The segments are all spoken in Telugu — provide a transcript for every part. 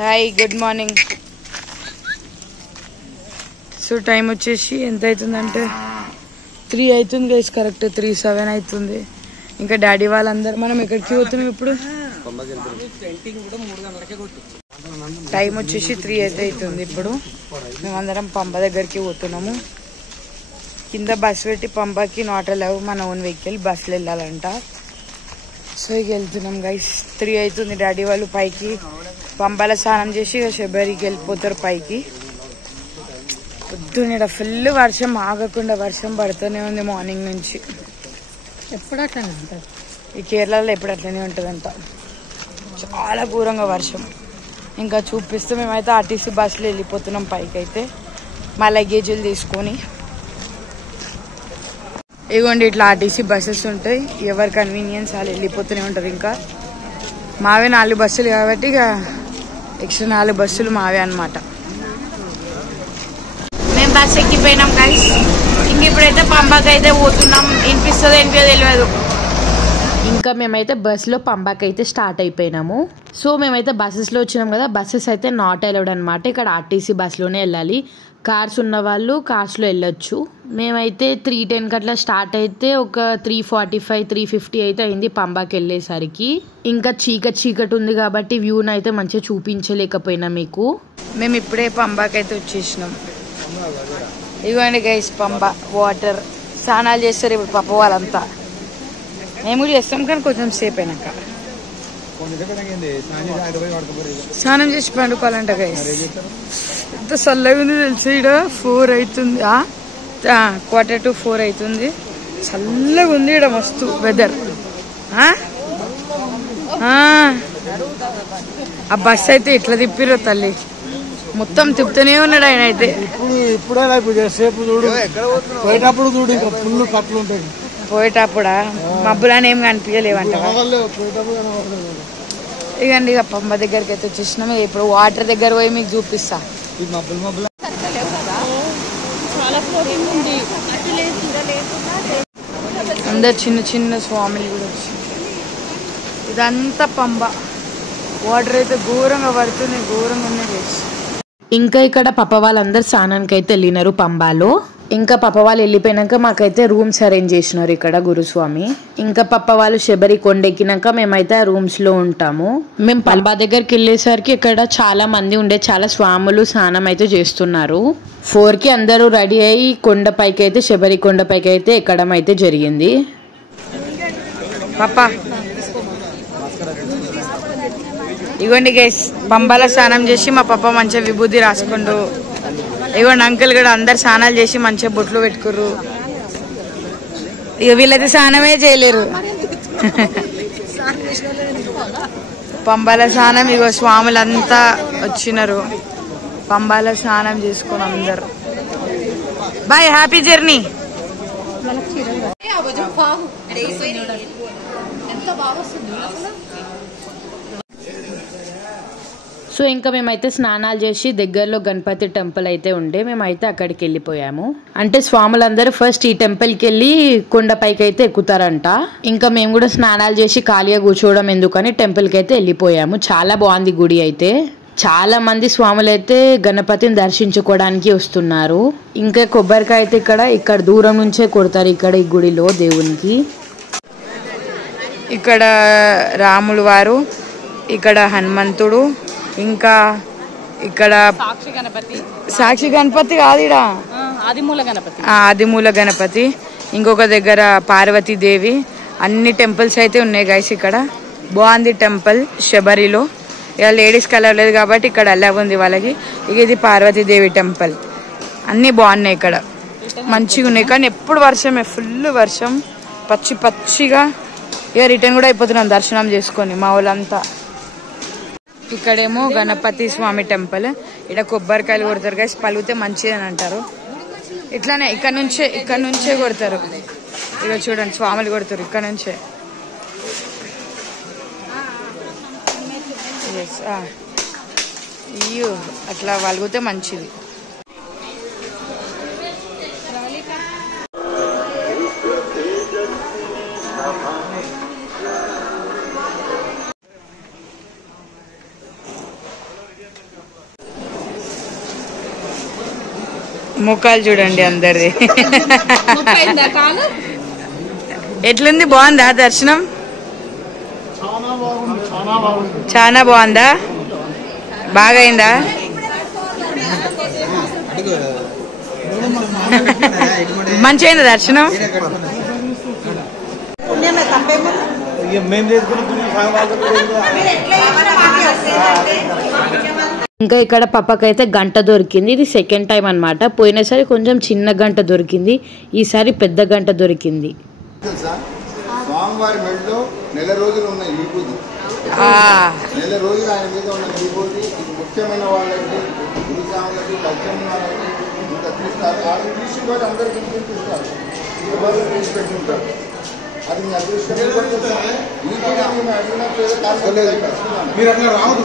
Hi good morning. So time వచ్చేసి ఎంత అవుతుందంటే 3 అవుతుంది గైస్, కరెక్ట్ 3:07 అవుతుంది. ఇంకా డాడీ వాళ్ళందరూ మనం ఎక్కడికి పోతున్నాం ఇప్పుడు? టైం వచ్చేసి 3 అయితే అవుతుంది. ఇప్పుడు మేమందరం పంప దగ్గరికి పోతున్నాము. కింద బస్ పెట్టి పంపకి నాట్ అలౌ, మన ఓన్ వెహికల్, బస్సులో వెళ్ళాలంట. సో ఇక వెళ్తున్నాం గైస్. 3 అవుతుంది. డాడీ వాళ్ళు పైకి పంపాల స్నానం చేసి శబరికి వెళ్ళిపోతారు పైకి. పొద్దున్న ఫుల్ వర్షం, ఆగకుండా వర్షం పడుతూనే ఉంది మార్నింగ్ నుంచి. ఎప్పుడు అట్లనే ఉంటుంది ఈ కేరళలో, ఎప్పుడు అట్లనే ఉంటుందంట. చాలా ఘోరంగా వర్షం. ఇంకా చూపిస్తే మేమైతే ఆర్టీసీ బస్సులో వెళ్ళిపోతున్నాం పైకి. అయితే మా లగేజీలు తీసుకొని ఇవ్వండి, ఇట్లా ఆర్టీసీ బస్సెస్ ఉంటాయి. ఎవరి కన్వీనియన్స్ వాళ్ళు వెళ్ళిపోతూనే ఉంటారు. ఇంకా మావే 4 బస్సులు కాబట్టి ఇక ఎక్స్ట్రా 4 బస్సులు మావే అనమాట. మేము బస్సు ఎక్కిపోయినాం గైస్. ఇంక ఇప్పుడైతే పంబాకి అయితే పోతున్నాం. వినిపిస్తుందో వినిపిదో తెలియదు. ఇంకా మేమైతే బస్సులో పంబాకి అయితే స్టార్ట్ అయిపోయినాము. సో మేమైతే బస్సెస్లో వచ్చినాం కదా, బస్సెస్ అయితే నాట్ అలౌడ్ అనమాట. ఇక్కడ ఆర్టీసీ బస్సులోనే వెళ్ళాలి. కార్స్ ఉన్న వాళ్ళు కార్స్లో వెళ్ళొచ్చు. మేమైతే 3:10 అట్లా స్టార్ట్ అయితే ఒక 3:45, 3:50 అయితే అయింది పంబాకి వెళ్ళేసరికి. ఇంకా చీకటి ఉంది కాబట్టి వ్యూని అయితే మంచిగా చూపించలేకపోయినా మీకు. మేము ఇప్పుడే పంబాకి అయితే వచ్చేసినాం. ఇవ్వండి గైస్ పంబా వాటర్. స్నానాలు చేస్తారు ఇప్పుడు పాప వాళ్ళంతా. మేము కూడా చేస్తాం కానీ కొంచెం సేపు అయినాక స్నానం చేసి పండుకోవాలంట గైస్. ఎంత చల్లగా ఉంది తెలుసు. ఇక్కడ 4 అవుతుంది, 3:45 అవుతుంది. చల్లగా ఉంది ఇక్కడ, మస్తు వెదర్. ఆ బస్ అయితే ఎట్లా తిప్పిరో తల్లి, మొత్తం తిప్పుతూనే ఉన్నాడు ఆయన అయితే. పోయేటప్పుడా మబ్బులని ఏం కనిపించలేవంట. ఇకండి ఇక పంబ దగ్గరికి అయితే వచ్చేసినాము. ఇప్పుడు వాటర్ దగ్గర పోయి మీకు చూపిస్తా. అందరు చిన్న చిన్న స్వామిలు కూడా వచ్చింది. ఇదంతా పంబ. వాటర్ అయితే ఘోరంగా పడుతున్నాయి, ఘోరంగా ఉన్నాయి. ఇంకా ఇక్కడ పాప వాళ్ళందరు స్నానానికి అయితే వెళ్ళినారు పంబాలో. ఇంకా పాప వాళ్ళు వెళ్ళిపోయినాక మాకైతే రూమ్స్ అరేంజ్ చేసినారు ఇక్కడ గురుస్వామి. ఇంకా పాప వాళ్ళు శబరి కొండెక్కినాక మేమైతే ఆ రూమ్స్ లో ఉంటాము. మేము పంబా దగ్గరికి వెళ్ళేసరికి ఇక్కడ చాలా మంది ఉండే, చాలా స్వాములు స్నానం అయితే చేస్తున్నారు. 4కి అందరూ రెడీ అయ్యి కొండపైకి అయితే, శబరి కొండపైకి అయితే ఎక్కడం అయితే జరిగింది. పాప ఇవ్వండి గైస్, పంబాల స్నానం చేసి మా పాప మంచిగా విభూతి రాసుకుండు. ఇవ్వండి అంకుల్ కూడా అందరు స్నానాలు చేసి మంచిగా బొట్లు పెట్టుకుర్రు. ఇక వీళ్ళైతే స్నానమే చేయలేరు. పంబాల స్నానం ఇగో స్వాములంతా వచ్చినారు. పంబాల స్నానం చేసుకుని అందరు. Bye, happy journey. సో ఇంకా మేమైతే స్నానాలు చేసి దగ్గరలో గణపతి టెంపుల్ అయితే ఉండే, మేమైతే అక్కడికి వెళ్ళిపోయాము. అంటే స్వాములందరూ ఫస్ట్ ఈ టెంపుల్కి వెళ్ళి కొండపైకి అయితే ఎక్కుతారంట. ఇంకా మేము కూడా స్నానాలు చేసి ఖాళీగా కూర్చోవడం ఎందుకని టెంపుల్కి అయితే వెళ్ళిపోయాము. చాలా బాగుంది గుడి అయితే. చాలా మంది స్వాములు అయితే గణపతిని దర్శించుకోవడానికి వస్తున్నారు. ఇంకా కొబ్బరికాయ అయితే ఇక్కడ దూరం నుంచే కొడతారు ఇక్కడ ఈ గుడిలో దేవునికి. ఇక్కడ రాములు వారు, ఇక్కడ హనుమంతుడు, ఇంకా ఇక్కడ సాక్షి గణపతి కాదు, ఇక్కడ ఆదిమూల గణపతి. ఇంకొక దగ్గర పార్వతీదేవి. అన్ని టెంపుల్స్ అయితే ఉన్నాయి గైస్. ఇక్కడ బాగుంది టెంపుల్ శబరిలో. ఇక లేడీస్ కలర్ లేదు కాబట్టి ఇక్కడ అలా ఉంది వాళ్ళకి. ఇక ఇది పార్వతీదేవి టెంపుల్. అన్ని బాగున్నాయి ఇక్కడ, మంచిగా ఉన్నాయి. కానీ ఎప్పుడు వర్షమే, ఫుల్ వర్షం, పచ్చిగా. ఇక రిటర్న్ కూడా అయిపోతున్నాం దర్శనం చేసుకొని మా వాళ్ళంతా. ఇక్కడేమో గణపతి స్వామి టెంపుల్. ఇక్కడ కొబ్బరికాయలు కొడతారు గైస్, పలిగితే మంచిదని అంటారు. ఇట్లానే ఇక్కడ నుంచే కొడతారు. ఇక చూడండి స్వాములు కొడతారు ఇక్కడ నుంచే. అట్లా వలిగితే మంచిది. ముఖాలు చూడండి అందరిది. ఎట్లుంది, బాగుందా దర్శనం? చాలా బాగుందా? బాగా అయిందా? మంచిగా అయిందా దర్శనం? ఇంకా ఇక్కడ పప్పకైతే గంట దొరికింది. ఇది సెకండ్ టైం అన్నమాట. పోయినసారి కొంచెం చిన్న గంట దొరికింది, ఈసారి పెద్ద గంట దొరికింది. స్వామివారి మెడలో నెల రోజులు ఉన్న విభూతి, నెల రోజులు ఆయన మీద ఉన్న విభూతి ఇది ముఖ్యమైన వాళ్ళకి, గురుస్వాములకి, లక్ష్మణ వాళ్ళకి ఇంత తీస్తారు. ఆ దృష్టితో అందరికీ చూపిస్తారు, ఎవరు తీసి పెట్టుకుంటారు. అది మీ అదృష్టం. మీరు అట్లా రావద్దు,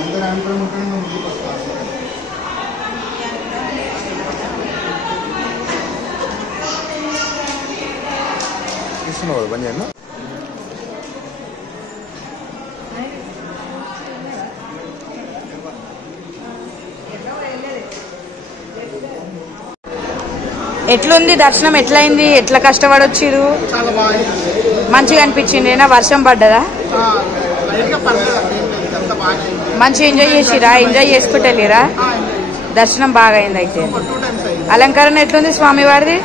అందరూ అనుకుని ముందుకు వస్తారు. తీసుకున్నావు పని చేయండి. ఎట్లుంది దర్శనం? ఎట్లయింది? ఎట్లా కష్టపడి వచ్చిరు? మంచిగా అనిపించింది. ఏనా వర్షం పడ్డదా? మంచిగా ఎంజాయ్ చేసిరా? ఎంజాయ్ చేసుకుంటే వెళ్ళిరా? దర్శనం బాగా అయింది. అయితే అలంకరణ ఎట్లుంది స్వామివారిది?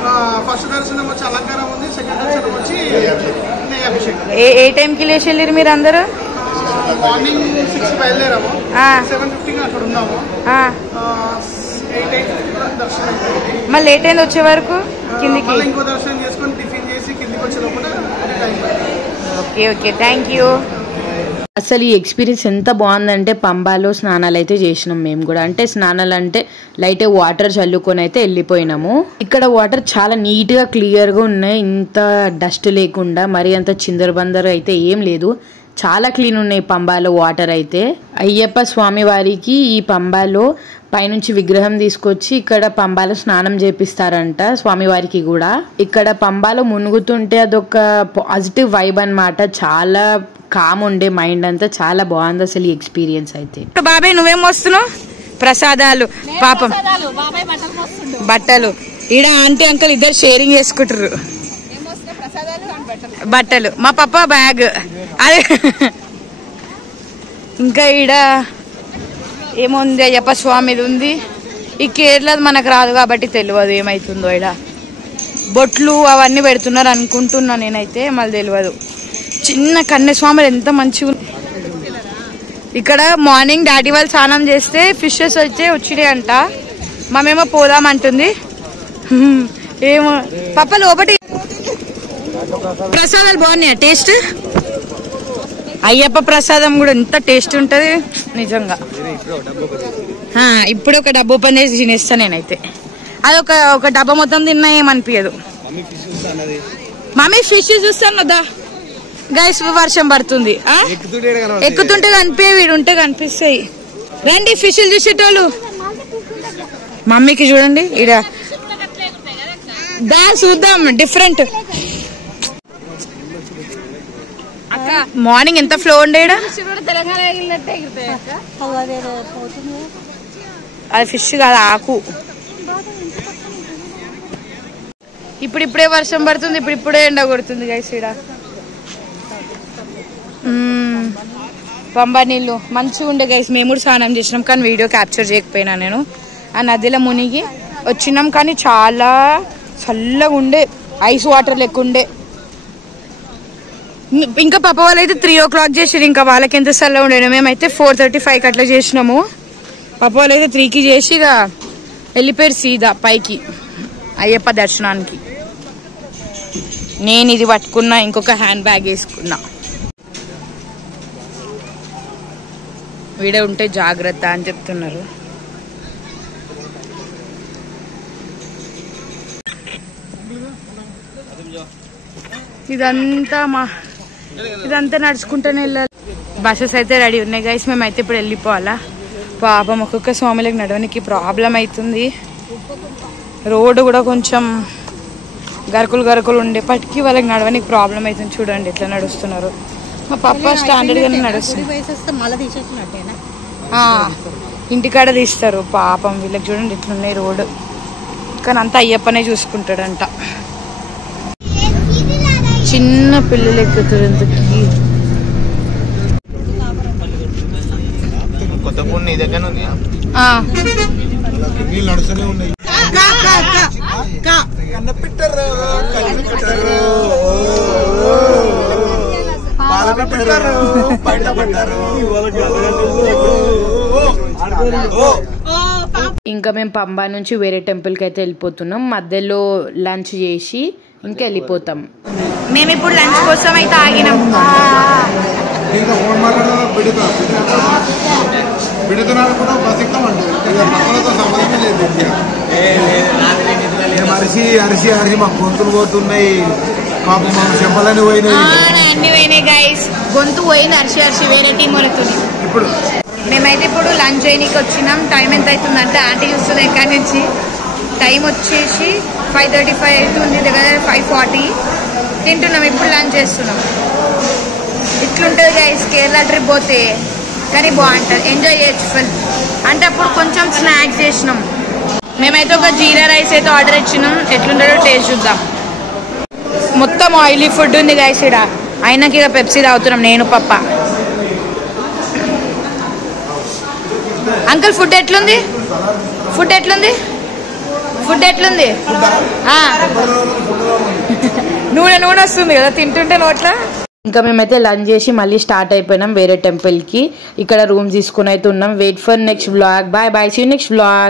ఏ టైంకి లేచి వెళ్ళిరు మీరు అందరూ? మళ్ళీ లేట్ అయింది వచ్చే వరకు కిందికి? Okay okay, thank you. అసలు ఈ ఎక్స్పీరియన్స్ ఎంత బాగుందంటే, పంబాలో స్నానాలు అయితే చేసినాం మేము కూడా. అంటే స్నానాలు అంటే లైట్ వాటర్ చల్లుకొని అయితే వెళ్ళిపోయినాము. ఇక్కడ వాటర్ చాలా నీట్ గా క్లియర్ గా ఉన్నాయి, ఇంత డస్ట్ లేకుండా, మరి అంత చిందరబందరు అయితే ఏం లేదు. చాలా క్లీన్ ఉన్నాయి పంబాలో వాటర్ అయితే. అయ్యప్ప స్వామి వారికి ఈ పంబాలో పైనుంచి విగ్రహం తీసుకొచ్చి ఇక్కడ పంబాలో స్నానం చేపిస్తారంట స్వామివారికి కూడా. ఇక్కడ పంబాలో మునుగుతుంటే అదొక పాజిటివ్ వైబ్ అన్నమాట. చాలా కామ్ ఉండే మైండ్ అంతా. చాలా బాగుంది అసలు ఈ ఎక్స్పీరియన్స్ అయితే. బాబాయ్ నువ్వేం వస్తున్నావు? ప్రసాదాలు పాపం బట్టలు. ఈడ ఆంటీ అంకల్ ఇద్దరు షేరింగ్ చేసుకుంటారు బట్టలు. మా పాప బ్యాగ్ అదే. ఇంకా ఈడ ఏముంది, అయ్యప్ప స్వామిది ఉంది. ఈ కేరళ మనకు రాదు కాబట్టి తెలియదు ఏమైతుందో. ఈడ బొట్లు అవన్నీ పెడుతున్నారు అనుకుంటున్నా నేనైతే, మళ్ళీ తెలియదు. చిన్న కన్యస్వాములు ఎంత మంచిగా. ఇక్కడ మార్నింగ్ డాడీ వాళ్ళు స్నానం చేస్తే ఫిషెస్ వచ్చే వచ్చినాయి అంట. మామేమో పోదామంటుంది. ఏమో పాప లోపటి ప్రసాదాలు బాగున్నాయా? టేస్ట్ అయ్యప్ప ప్రసాదం కూడా ఎంత టేస్ట్ ఉంటది నిజంగా. ఇప్పుడు ఒక డబ్బా ఓపెన్ చేసి తినేస్తా నేనైతే. అది ఒక డబ్బా మొత్తం తిన్నా ఏమనిపించదు. మమ్మీ ఫిష్ చూస్తాను కదా గైస్, వర్షం పడుతుంది. ఎక్కుతుంటే కనిపించే, వీడుంటే కనిపిస్తాయి. రండి ఫిష్లు చూసేటోళ్ళు. మమ్మీకి చూడండి ఈడ దా చూద్దాం డిఫరెంట్. మార్నింగ్ ఎంత ఫ్లో ఉండే. అది ఫిష్ కాదు, ఆకు. ఇప్పుడిప్పుడే వర్షం పడుతుంది, ఇప్పుడిప్పుడే ఎండ కొడుతుంది గైస్. ఈడ పంబా నీళ్ళు మంచిగా ఉండే గైస్. మేము కూడా స్నానం చేసినాం కానీ వీడియో క్యాప్చర్ చేయకపోయినా నేను. ఆ నదిలో మునిగి వచ్చినాం కానీ చాలా చల్లగా ఉండే, ఐస్ వాటర్ లెక్క ఉండే. ఇంకా పాప వాళ్ళు అయితే 3 o'clock చేసారు. ఇంకా వాళ్ళకి ఎంత చల్లగా ఉండేనా. మేమైతే 4:35 అట్లా చేసినాము. పాప వాళ్ళు అయితే 3కి చేసి ఇక వెళ్ళిపోయారు సీదా పైకి అయ్యప్ప దర్శనానికి. నేను ఇది పట్టుకున్నా, ఇంకొక హ్యాండ్ బ్యాగ్ వేసుకున్నా. వీడే ఉంటే జాగ్రత్త అని చెప్తున్నారు. ఇదంతా నడుచుకుంటూనే వెళ్ళాలి. బస్సెస్ అయితే రెడీ ఉన్నాయి గైస్. మేమైతే ఇప్పుడు వెళ్ళిపోవాలా. పాపం ఒక్కొక్క స్వామిలకు నడవడానికి ప్రాబ్లం అవుతుంది. రోడ్డు కూడా కొంచెం గరుకులు ఉండేపటికి వాళ్ళకి నడవడానికి ప్రాబ్లం అవుతుంది. చూడండి ఎట్లా నడుస్తున్నారు. మా పప్ప స్టాండర్డ్ గానే నడుస్తుంది. ఇంటికాడ తీస్తారు పాపం వీళ్ళకి. చూడండి ఇట్లున్నాయి రోడ్డు. కానీ అంతా అయ్యప్పనే చూసుకుంటాడంట. చిన్న పిల్లలు ఎక్కుతారు ఇంతకి. ఇంకా మేము పంబా నుంచి వేరే టెంపుల్కి అయితే వెళ్ళిపోతున్నాం. మధ్యలో లంచ్ చేసి ఇంకా వెళ్ళిపోతాం. మేము ఇప్పుడు లంచ్ కోసం అయితే ఆగినాం. అరిసి మా గొంతులు పోతున్నాయి. పాపం మా చెప్పలని పోయినాయి గైస్. గొంతు పోయింది అరిసి వేరే టీం వస్తుంది. ఇప్పుడు మేమైతే ఇప్పుడు లంచ్ చేయడానికి వచ్చినాం. టైం ఎంత అవుతుందంటే ఆంటీ చూస్తుంది ఎక్కడి నుంచి. టైం వచ్చేసి 5:35 అవుతుంది. దగ్గర 5:40 తింటున్నాం. ఇప్పుడు లంచ్ చేస్తున్నాం. ఇట్లుంటుంది గైస్ కేరళ ట్రిప్ పోతే. కానీ బాగుంటుంది, ఎంజాయ్ చేయొచ్చు ఫుల్. అంటే అప్పుడు కొంచెం స్నాక్స్ చేసినాం. మేమైతే ఒక జీరా రైస్ అయితే ఆర్డర్ ఇచ్చినాం. ఎట్లుంటుందో టేస్ట్ చూద్దాం. మొత్తం ఆయిలీ ఫుడ్ ఉంది గైస్ ఇక్కడ. అయినాకి ఇక పెప్సీ తాగుతున్నాం నేను పప్ప. అంకుల్ ఫుడ్ ఎట్లుంది? నూనె వస్తుంది కదా తింటుంటే నోట్లా. ఇంకా మేమైతే లంచ్ చేసి మళ్ళీ స్టార్ట్ అయిపోయినాం వేరే టెంపుల్కి. ఇక్కడ రూమ్ తీసుకుని అయితే ఉన్నాం. Wait for next vlog. Bye see you next vlog.